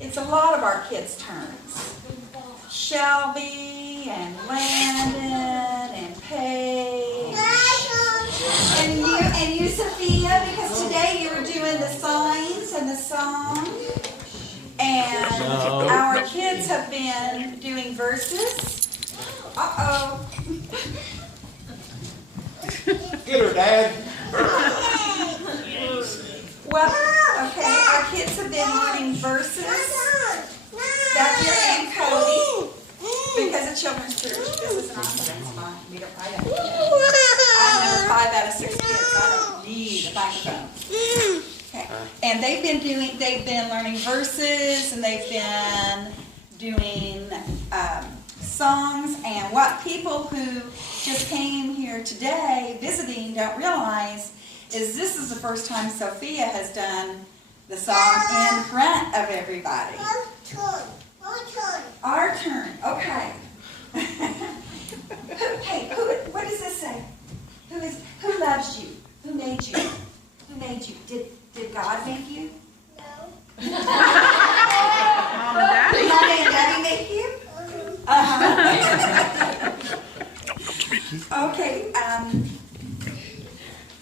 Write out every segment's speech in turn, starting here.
It's a lot of our kids' turns. Shelby and Landon and Paige. And you, Sophia, because today you were doing the signs and the song. And our kids have been doing verses. Uh-oh. Get her, Dad. Well, okay, our kids have been learning verses. Back here and Cody. Because of Children's Church. This is an awesome spot. I have 5 out of 6 kids. I don't need a microphone. Okay. And they've been learning verses, and they've been doing songs. And what people who just came here today visiting don't realize is this is the first time Sophia has done the song in front of everybody. Our turn. Okay. What does this say? Who loves you? Who made you? Who made you? Did God make you? No. Mommy and Daddy make you? Okay.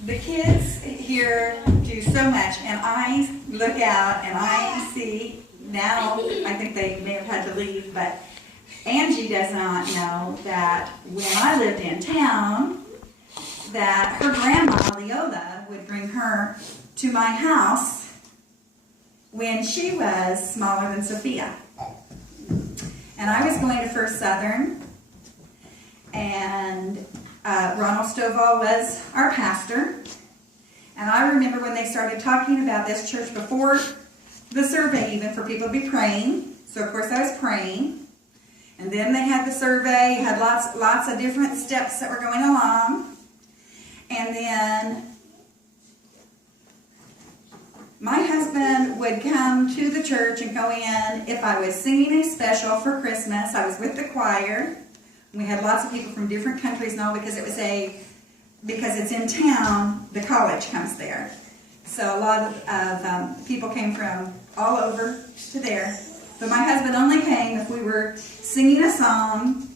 The kids here do so much, and I look out and I see. Now, I think they may have had to leave, but Angie does not know that when I lived in town, that her grandma, Leola, would bring her to my house when she was smaller than Sophia. And I was going to First Southern, and Ronald Stovall was our pastor. And I remember when they started talking about this church before the survey, even for people to be praying. So of course I was praying, and then they had the survey, had lots of different steps that were going along, and then my husband would come to the church and go in if I was singing a special for Christmas. I was with the choir. We had lots of people from different countries and all, because it's in town. The college comes there. So a lot of people came from all over to there. But my husband only came if we were singing a song,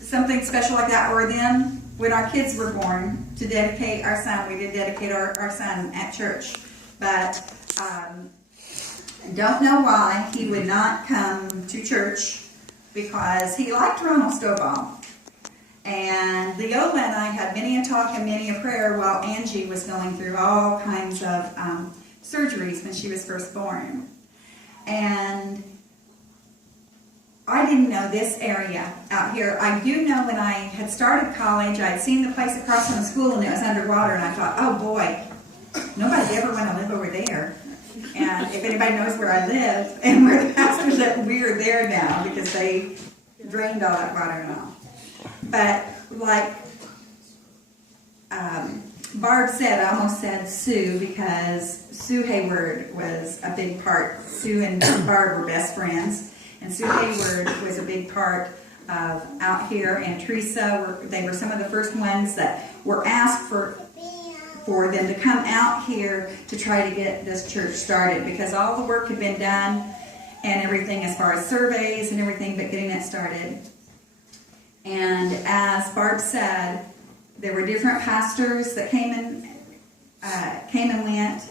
something special like that, or then when our kids were born, to dedicate our son. We did dedicate our son at church. But don't know why he would not come to church, because he liked Ronald Stovall. And Leola and I had many a talk and many a prayer while Angie was going through all kinds of surgeries when she was first born. And I didn't know this area out here. I do know when I had started college, I had seen the place across from the school and it was underwater, and I thought, oh boy, nobody'd ever want to live over there. And if anybody knows where I live and where the pastor lived, we're there now because they drained all that water and all. But like Barb said, I almost said Sue, because Sue Hayward was a big part. Sue and Barb were best friends, and Sue Hayward was a big part of out here, and Teresa, they were some of the first ones that were asked for them to come out here to try to get this church started, because all the work had been done and everything as far as surveys and everything, but getting it started. And as Barb said, there were different pastors that came and went,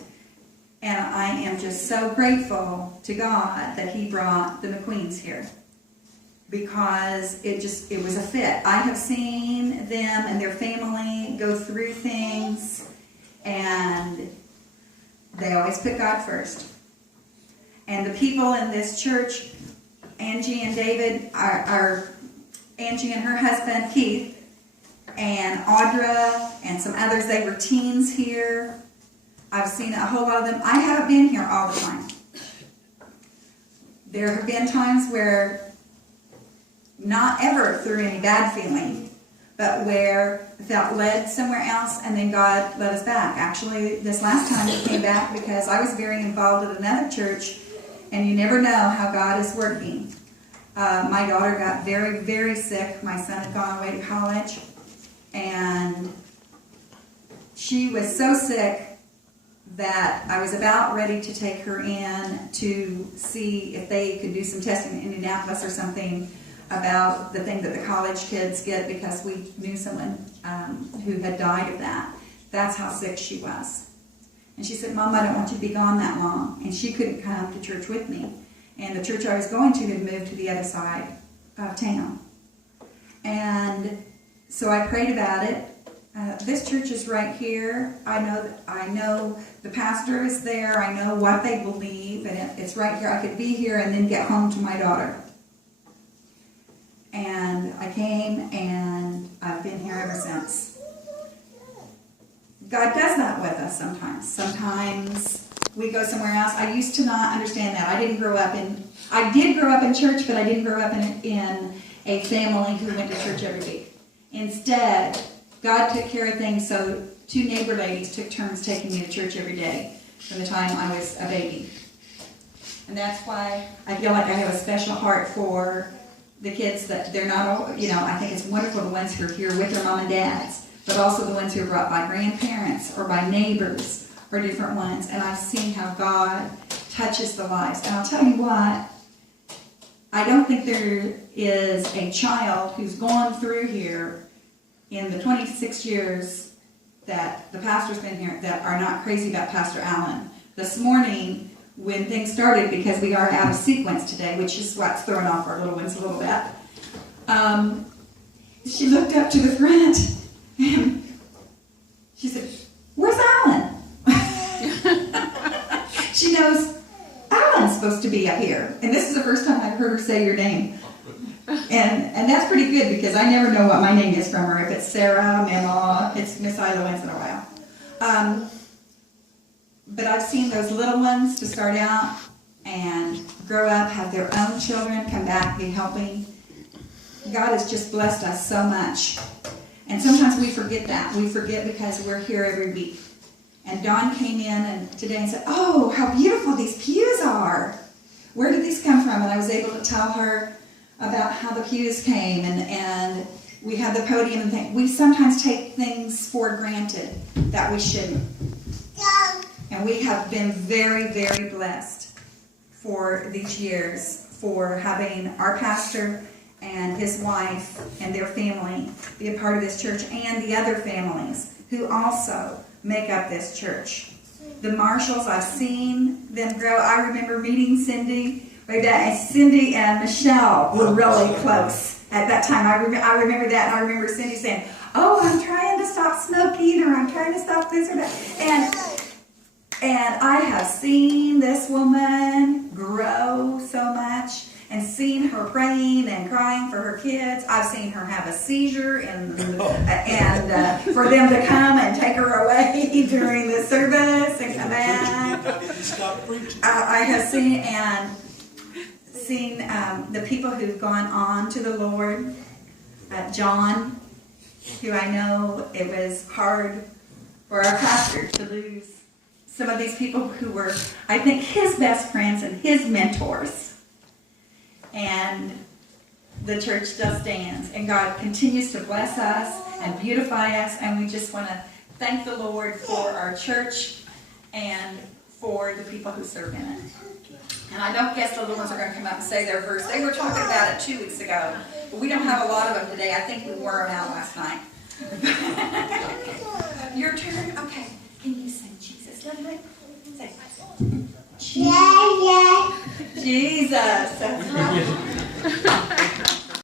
and I am just so grateful to God that He brought the McQueens here, because it was a fit. I have seen them and their family go through things, and they always put God first. And the people in this church, Angie and David, are Angie and her husband, Keith, and Audra, and some others. They were teens here. I've seen a whole lot of them. I haven't been here all the time. There have been times where, not ever through any bad feeling, but where I felt led somewhere else, and then God led us back. Actually, this last time we came back because I was very involved at another church, and you never know how God is working. My daughter got very, very sick. My son had gone away to college, and she was so sick that I was about ready to take her in to see if they could do some testing in Indianapolis or something about the thing that the college kids get, because we knew someone who had died of that. That's how sick she was. And she said, Mom, I don't want you to be gone that long. And she couldn't come to church with me. And the church I was going to had moved to the other side of town. And so I prayed about it. This church is right here. I know the pastor is there. I know what they believe, and it's right here. I could be here and then get home to my daughter. And I came, and I've been here ever since. God does that with us sometimes. Sometimes we go somewhere else. I used to not understand that. I did grow up in church, but I didn't grow up in a family who went to church every week. Instead, God took care of things, so 2 neighbor ladies took turns taking me to church every day from the time I was a baby. And that's why I feel like I have a special heart for the kids that they're not all, I think it's wonderful the ones who are here with their mom and dads, but also the ones who are brought by grandparents or by neighbors or different ones. And I've seen how God touches the lives. And I'll tell you what, I don't think there is a child who's gone through here in the 26 years that the pastor's been here that are not crazy about Pastor Allen. This morning, when things started, because we are out of sequence today, which is what's throwing off our little ones a little bit, she looked up to the front and she said, "Where's Alan?" She knows Alan's supposed to be up here. And this is the first time I've heard her say your name. And that's pretty good, because I never know what my name is from her. If it's Sarah, Mama, it's Miss Isla once in a while. But I've seen those little ones to start out and grow up, have their own children, come back, be helping. God has just blessed us so much. And sometimes we forget that. We forget because we're here every week. And Dawn came in today and said, "Oh, how beautiful these pews are. Where did these come from?" And I was able to tell her about how the pews came, and we had the podium and things. We sometimes take things for granted that we shouldn't. And we have been very, very blessed for these years for having our pastor and his wife and their family be a part of this church, and the other families who also make up this church. The Marshalls, I've seen them grow. I remember meeting Cindy. Cindy and Michelle were really close at that time. I remember that, and I remember Cindy saying, "Oh, I'm trying to stop smoking," or "I'm trying to stop this or that." And I have seen this woman grow so much, and seen her praying and crying for her kids. I've seen her have a seizure, and for them to come and take her away during the service and come back. Stop preaching. I have seen the people who've gone on to the Lord. John, who I know it was hard for our pastor to lose some of these people who were, I think, his best friends and his mentors. And the church still stands, and God continues to bless us and beautify us, and we just want to thank the Lord for our church and for the people who serve in it. And I don't guess the little ones are going to come up and say their verse. They were talking about it 2 weeks ago, but we don't have a lot of them today. I think we wore them out last night. Your turn? Okay. Can you sing Jesus? Let me say Jesus. Jesus. That's right.